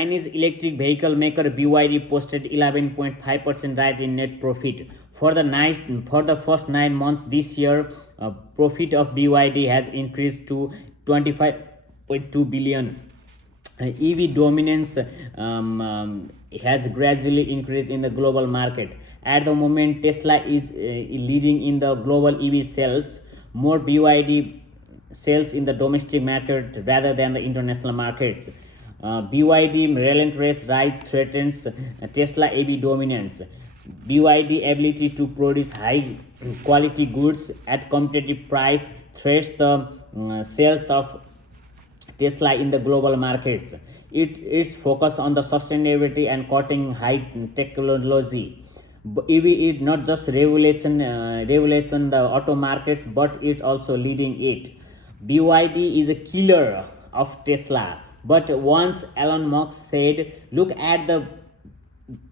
Chinese electric vehicle maker BYD posted 11.5% rise in net profit. For the first 9 months this year, profit of BYD has increased to 25.2 billion. EV dominance has gradually increased in the global market. At the moment, Tesla is leading in the global EV sales. More BYD sales in the domestic market rather than the international markets. BYD relentless rise threatens Tesla EV dominance. BYD ability to produce high quality goods at competitive price threats the sales of Tesla in the global markets. It is focused on the sustainability and cutting high technology. EV is not just revolution the auto markets, but it also leading it. BYD is a killer of Tesla. But once Elon Musk said, "Look at the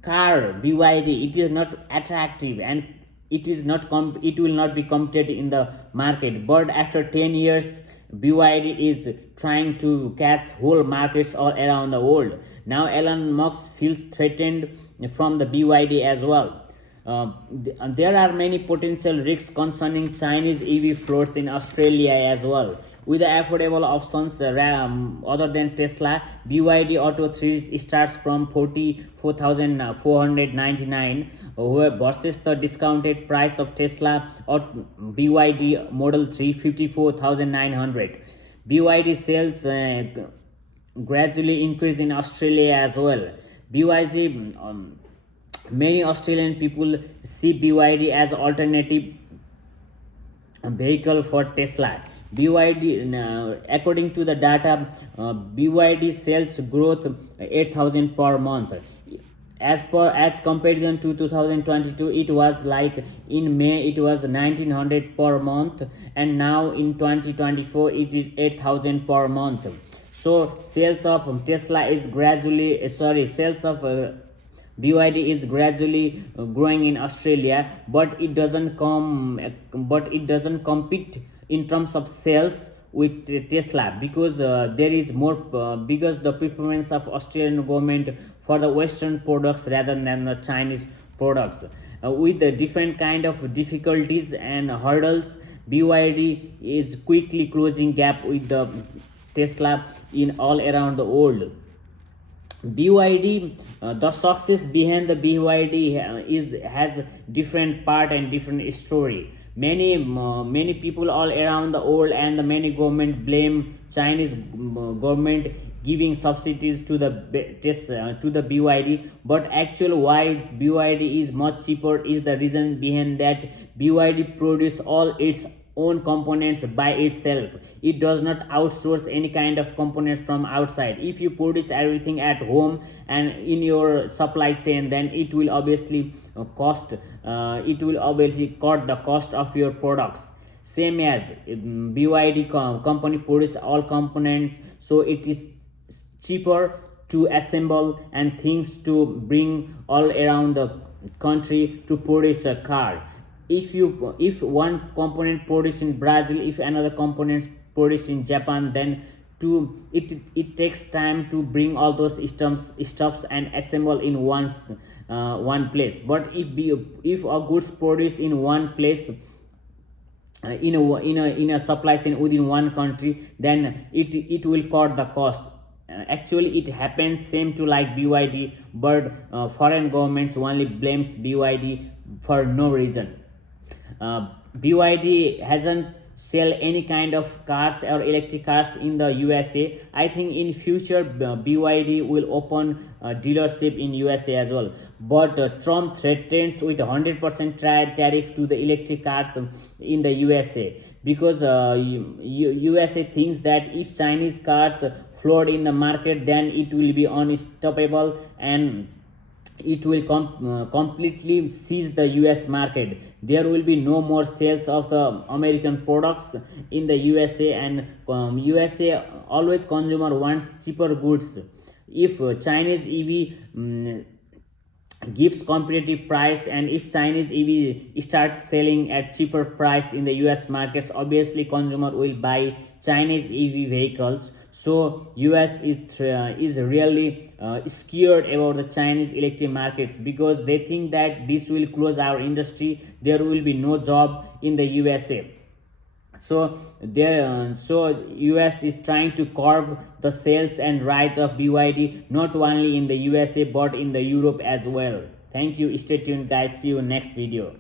car BYD. It is not attractive and it will not be competed in the market." But after 10 years, BYD is trying to catch whole markets all around the world. Now Elon Musk feels threatened from the BYD as well. There are many potential risks concerning Chinese EV floats in Australia as well. With the affordable options other than Tesla, BYD Auto 3 starts from 44,499 versus the discounted price of Tesla or BYD Model 3 54,900. BYD sales gradually increase in Australia as well. BYD many Australian people see BYD as alternative vehicle for Tesla. BYD, according to the data, BYD sales growth 8,000 per month. As comparison to 2022, it was like in May it was 1900 per month, and now in 2024 it is 8,000 per month. So sales of Tesla is gradually sales of BYD is gradually growing in Australia, but it doesn't compete in terms of sales with Tesla, because there is more because the preference of Australian government for the Western products rather than the Chinese products. With the different kind of difficulties and hurdles, BYD is quickly closing gap with the Tesla in all around the world. BYD, the success behind the BYD has different part and different story. Many people all around the world and the many government blame Chinese government giving subsidies to the BYD, but actually why BYD is much cheaper is the reason behind that BYD produce all its own components by itself. It does not outsource any kind of components from outside. If you produce everything at home and in your supply chain, then it will obviously cut the cost of your products. Same as BYD company produce all components, so it is cheaper to assemble and things to bring all around the country to produce a car. If one component produced in Brazil, if another component produced in Japan, then it takes time to bring all those stuffs and assemble in one place. But if a goods produced in one place, in a supply chain within one country, then it will cut the cost. Actually it happens same to like BYD, but foreign governments only blames BYD for no reason. BYD hasn't sell any kind of cars or electric cars in the USA. I think in future BYD will open a dealership in USA as well. But Trump threatens with 100% tariff to the electric cars in the USA, because USA thinks that if Chinese cars flood in the market, then it will be unstoppable and it will completely seize the US market. There will be no more sales of the American products in the USA, and USA always consumer wants cheaper goods. If Chinese EV gives competitive price, and if Chinese EV start selling at cheaper price in the US markets, obviously consumer will buy Chinese EV vehicles. So US is really scared about the Chinese electric markets because they think that this will close our industry. There will be no job in the USA. So US is trying to curb the sales and rights of BYD not only in the USA but in the Europe as well. Thank you. Stay tuned, guys. See you next video.